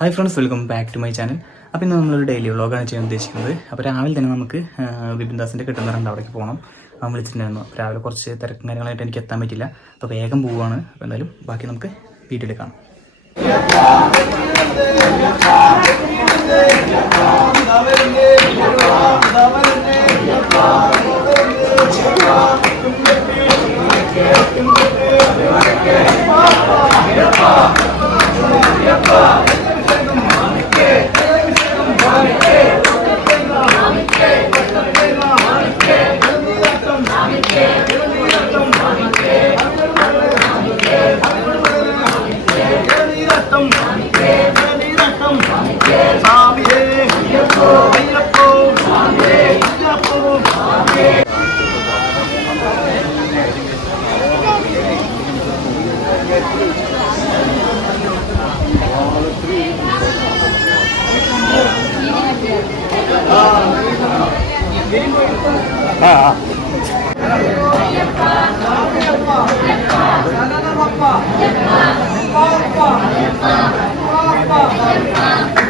Hi friends welcome back to my channel അപ്പോൾ ഇന്ന് നമ്മളൊരു ഡെയിലി വ്ളോഗാണ് ചെയ്യാൻ ഉദ്ദേശിക്കുന്നത്. അപ്പോൾ രാവിലെ തന്നെ നമുക്ക് ബിബിൻദാസിന്റെ കിട്ടുന്നവരുണ്ട് അവിടേക്ക് പോകണം അവൻ വിളിച്ചിട്ടുണ്ടായിരുന്നു. രാവിലെ കുറച്ച് തിരക്കും കാര്യങ്ങളായിട്ട് എനിക്ക് എത്താൻ പറ്റില്ല. അപ്പോൾ വേഗം പോവുകയാണ് അപ്പോൾ എന്തായാലും ബാക്കി നമുക്ക് വീട്ടിൽ കാണാം. 아. 아빠. 아빠. 아빠. 아빠. 아빠.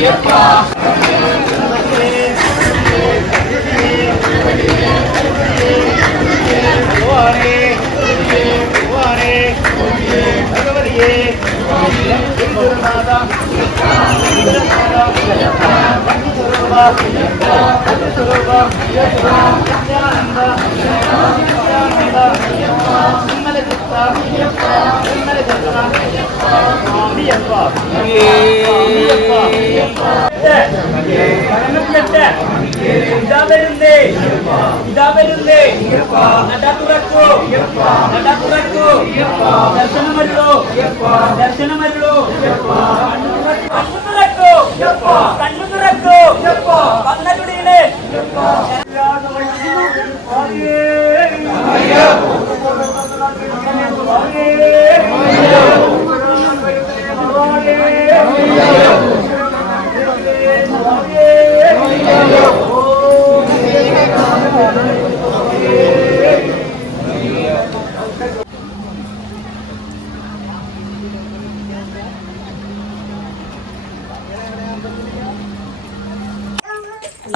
Yeah. ఇదాబెలుంది ఇదాబెలుంది నడపురకు నడపురకు దర్శనమల్లు దర్శనమల్లు కన్నులకు కన్ను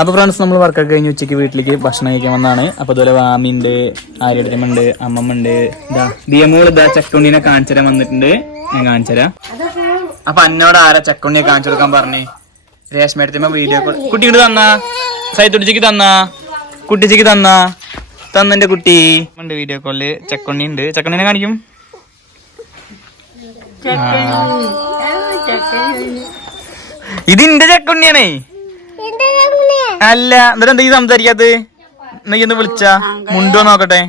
അപ്പോൾ ഫ്രണ്ട്സ് നമ്മൾ വർക്കൊക്കെ കഴിഞ്ഞ് ഉച്ചയ്ക്ക് വീട്ടിലേക്ക് ഭക്ഷണം കഴിക്കാൻ വന്നതാണ് അപ്പോൾ അതുപോലെ വാമിയുണ്ട് ആര്യമുണ്ട് അമ്മമ്മ ഉണ്ട് ഇതാ ദിയമോൾ ഇതാ ചക്കുണ്ണിനെ കാണിച്ചുതരാൻ വന്നിട്ടുണ്ട്. ഞാൻ കാണിച്ചുതരാം അപ്പൊ എന്നോട് ആരാ ചക്കുണ്ണിയെ കാണിച്ചു കൊടുക്കാൻ പറഞ്ഞു? രേഷ്മേടത്തിമ്മ വീഡിയോ കോൾ കുട്ടി ഇങ്ങോട്ട് തന്നാ? സൈത്തുടിച്ചിക്ക് തന്നാ? കുട്ടിച്ചിക്ക് തന്നാ? തന്നെന്റെ കുട്ടി. ഉണ്ട് വീഡിയോ കോളിൽ ചക്കുണ്ണി ഉണ്ട്. ചക്കുണ്ണിനെ കാണിക്കും. ഇതിന്റെ ചക്കുണ്ണിയാണേ. അല്ല എന്നിട്ട് എന്താ ഈ നീ ഒന്ന് വിളിച്ച? മുണ്ടോ നോക്കട്ടെ.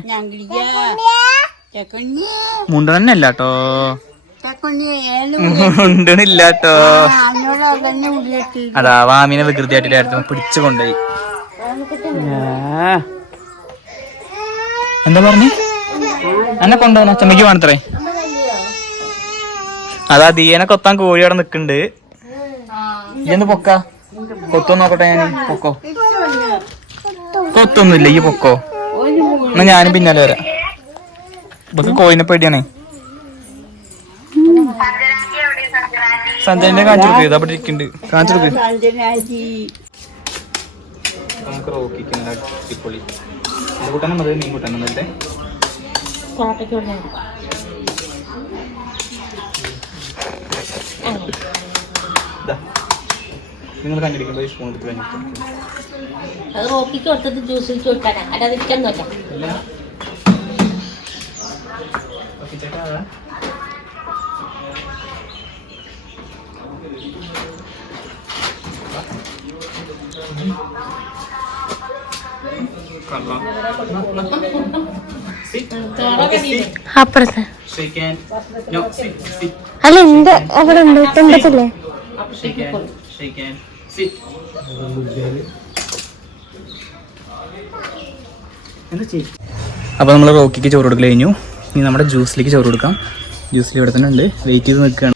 മുണ്ടോ ചെക്കണ്ണി അല്ലാട്ടോ തന്നെ അല്ല കേട്ടോ അതാ വാമിനെ വികൃതിയായിട്ടായിരുന്നു പിടിച്ചു കൊണ്ടുപോയി. എന്താ പറഞ്ഞു? എന്നെ കൊണ്ടുപോകുന്ന ചമ്മക്ക് വേണത്രേ. അതാ ദീയനെ കൊത്താൻ കോഴി അവിടെ നിക്കുന്നുണ്ട് ഇന്ന് പൊക്ക. കൊത്തോ നോക്കട്ടെ ഞാൻ. പൊക്കോ. കൊത്തൊന്നുമില്ല ഈ പൊക്കോ. എന്നാ ഞാനും പിന്നാലെ വരാം. ഇതൊക്കെ കോഴിനെ പേടിയാണേ. സഞ്ജയന്റെ കാണിച്ചു കൊടുക്കുക ഇതാ ഇരിക്കുന്നുണ്ട് കാണിച്ചു കൊടുക്കുക നമുക്ക് റോക്കിക്ക് അടിപൊളി. കൂട്ടാനും മതി മീൻ കൂട്ടാനും എന്നിട്ട് നിങ്ങൾ കണ്ടിരിക്കുമ്പോൾ ഈ സ്പൂൺ എടുത്ത് കഴിഞ്ഞിട്ട്. അത് റോക്കിക്ക് കൊടുത്തത് ജ്യൂസ് വെച്ച് കൊടുക്കാനാ. അല്ലാതെ അപ്പുറത്ത്. അല്ല ഉണ്ട് അവിടെ ഉണ്ട് തുണ്ടത്തില്ലേ. അപ്പോൾ നമ്മൾ റോക്കിക്ക് ചോറ് കൊടുക്കൽ കഴിഞ്ഞു. ഇനി നമ്മുടെ ജ്യൂസിലേക്ക് ചോറ് കൊടുക്കാം. ജ്യൂസിൽ ഇവിടെ തന്നെ ഉണ്ട്. വെയിറ്റ് ചെയ്ത് നിൽക്കുകയാണ്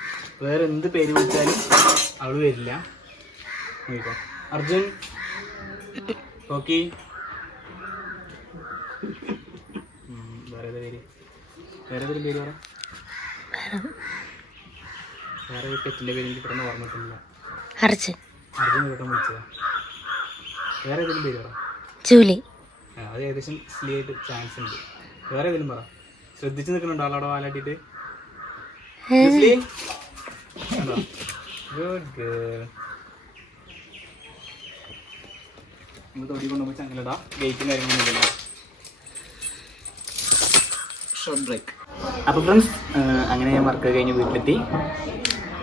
വേറെ എന്ത് പേര് വിളിച്ചാലും അവൾ വരില്ല. നോക്കിക്കോ. അർജുൻ. ഓക്കി വേറെ ഏതാ പേര്? വേറെ ഏതൊരു പേര് പറ? വേറെ ഒരു പേര് എനിക്ക് പെട്ടെന്ന് ഓർമ്മ അർജുൻ. അർജുൻ കേട്ടോ വിളിച്ചതാ. വേറെ ഏതെങ്കിലും പേര് പറ? ജൂലി. അത് ഏകദേശം സിലി ആയിട്ട് ചാൻസ് ഉണ്ട്. വേറെ ഏതെങ്കിലും പറ? ശ്രദ്ധിച്ചു നിൽക്കുന്നുണ്ടോ ആളവിടെ വാലാട്ടിട്ട് ഗുഡ് ഗേൾ നമ്മൾ തൊടി കൊണ്ടുപോയി ചങ്ങലടാ ഗേറ്റും കാര്യങ്ങളൊന്നും ഷോർട്ട് ബ്രേക്ക് അപ്പോൾ ഫ്രണ്ട്സ് അങ്ങനെ ഞാൻ വർക്ക് കഴിഞ്ഞ് വീട്ടിലെത്തി.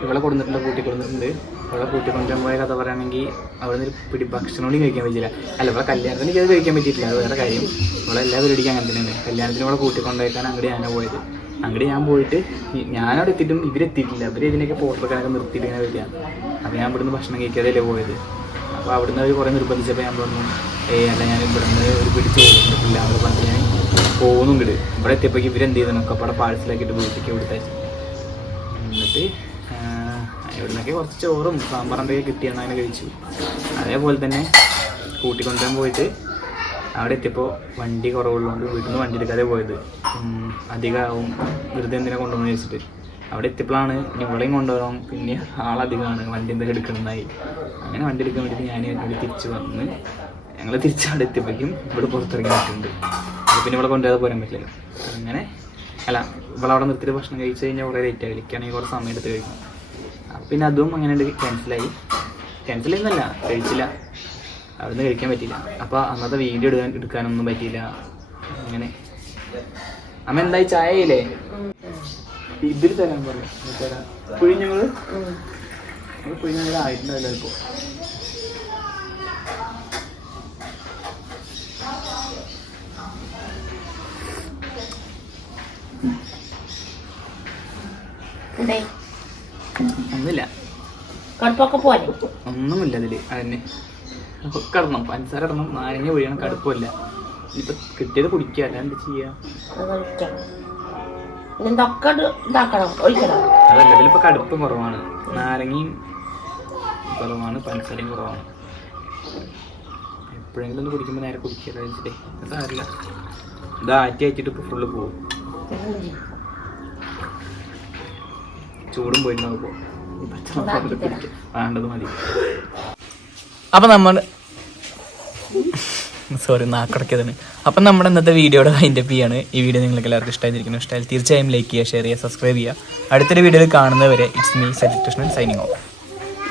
ഇവളെ കൊടുത്തിട്ടുണ്ട് കൂട്ടി കൊടുത്തിട്ടുണ്ട്. ഇവളെ കൂട്ടി കൊണ്ടുവരാൻ പോയ കഥ പറയുകയാണെങ്കിൽ അവിടെ നിന്ന് പിടി ഭക്ഷണം കൂടി കഴിക്കാൻ പറ്റില്ല അല്ല ഇവിടെ കല്യാണത്തിന് ചെയ്ത് കഴിക്കാൻ പറ്റിയിട്ടില്ല. അത് വേറെ കാര്യം. ഇവിടെ എല്ലാ പരിപാടിക്കും അങ്ങനെ തന്നെയാണ്. കല്യാണത്തിന് ഇവിടെ കൂട്ടി കൊണ്ടുപോയിട്ടാണ് അങ്ങോട്ട് ഞാനാണ് പോയത്. അങ്ങോട്ട് ഞാൻ പോയിട്ട് ഞാനവിടെ എത്തിയിട്ടും ഇവരെത്തിയിട്ടില്ല. ഇവർ ഇതിനൊക്കെ ഫോട്ടോ കണക്ക് നിർത്തിയിട്ട് ഇങ്ങനെ വരിക. അപ്പോൾ ഞാൻ ഇവിടുന്ന് ഭക്ഷണം കഴിക്കാതെയല്ലേ പോയത്. അപ്പോൾ അവിടുന്ന് അവർ കുറേ നിർബന്ധിച്ചപ്പോൾ ഞാൻ പറഞ്ഞു ഏയ് അല്ല ഞാൻ ഇവിടുന്ന് ഒരു പിടിച്ച് പോയിട്ടില്ല അവർ പറഞ്ഞ് ഞാൻ പോകുന്നുണ്ട് ഇവിടെ എത്തിയപ്പോഴേക്കും ഇവരെന്ത് ചെയ്തു നമുക്ക് അവിടെ പാഴ്സലാക്കിയിട്ട് വീട്ടിലേക്ക് ഇവിടുത്തെ എന്നിട്ട് ഇവിടുന്നൊക്കെ കുറച്ച് ചോറും കിട്ടിയെന്ന് അങ്ങനെ കഴിച്ചു. അതേപോലെ തന്നെ കൂട്ടിക്കൊണ്ടുവരാൻ പോയിട്ട് അവിടെ എത്തിയപ്പോൾ വണ്ടി കുറവുള്ളതുകൊണ്ട് വീട്ടിൽ നിന്ന് വണ്ടി എടുക്കാതെ പോയത് അധികമാവും വെറുതെ എന്തിനാ കൊണ്ടുവന്ന് വെച്ചിട്ട്. അവിടെ എത്തിയപ്പോഴാണ് ഇവളെയും കൊണ്ടുപോകാം പിന്നെ ആളധികമാണ് വണ്ടി എന്തൊക്കെ എടുക്കണമെന്നായി അങ്ങനെ വണ്ടി എടുക്കാൻ വേണ്ടിയിട്ട് ഞാൻ ഇവിടെ തിരിച്ച് വന്ന് ഞങ്ങൾ തിരിച്ച് അവിടെ എത്തിയപ്പോഴേക്കും ഇവിടെ പുറത്തിറങ്ങി നിൽക്കുന്നുണ്ട്. പിന്നെ ഇവിടെ കൊണ്ടുപോകാതെ പോരാൻ പറ്റില്ലല്ലോ. അങ്ങനെ അല്ല ഇവിടെ അവിടെ നിർത്തിയിട്ട് ഭക്ഷണം കഴിച്ച് കഴിഞ്ഞാൽ കുറേ ലേറ്റ് ആയി കഴിക്കുകയാണെങ്കിൽ കുറേ സമയം എടുത്ത് കഴിക്കും. പിന്നെ അതും അങ്ങനെ ക്യാൻസലായി ക്യാൻസൽ ചെയ്യുന്നല്ല കഴിച്ചില്ല. അവിടുന്ന് കഴിക്കാൻ പറ്റിയില്ല. അപ്പോൾ അന്നത്തെ വീഡിയോ എടുക്കാൻ എടുക്കാനൊന്നും പറ്റിയില്ല. അങ്ങനെ. അമ്മ എന്തായി? ചായയില്ലേ? ഇതിൽ തരാൻ പറയാം തരാം. ആയിട്ടുണ്ടാവില്ല ഇപ്പോൾ ഒന്നുമില്ല. അതിന് ഒന്നുമില്ല അതന്നെ. ഒക്കെ ഇടണം പഞ്ചസാര ഇടണം നാരങ്ങ പൊഴിയണം കടുപ്പമില്ല. ഇപ്പൊ കിട്ടിയത് കുടിക്കുക അല്ല എന്താ ചെയ്യാ? അതല്ല ഇതിലിപ്പോ കടുപ്പം കുറവാണ്. നാരങ്ങയും കുറവാണ് പഞ്ചസാരയും കുറവാണ്. എപ്പോഴെങ്കിലും ഒന്ന് കുടിക്കുമ്പോൾ നേരെ കുടിക്കുക അതല്ല ഇത് ആറ്റി അയച്ചിട്ട് ഇപ്പൊ ഫുള്ള് പോവും. ചൂടും പോയിട്ടുണ്ടാവും വേണ്ടത് മതി. അപ്പൊ നമ്മൾ സോറി നാക്കടക്കിയതാണ്. അപ്പം നമ്മുടെ ഇന്നത്തെ വീഡിയോയുടെ അതിന്റെ ചെയ്യാണ്. ഈ വീഡിയോ നിങ്ങൾക്ക് എല്ലാവർക്കും ഇഷ്ടമായിരിക്കുന്നു ഇഷ്ടമായി തീർച്ചയായും ലൈക്ക് ചെയ്യുക ഷെയർ ചെയ്യുക സബ്സ്ക്രൈബ് ചെയ്യുക. അടുത്തൊരു വീഡിയോയിൽ കാണുന്നവരെ it's me Sajith Krishnan signing off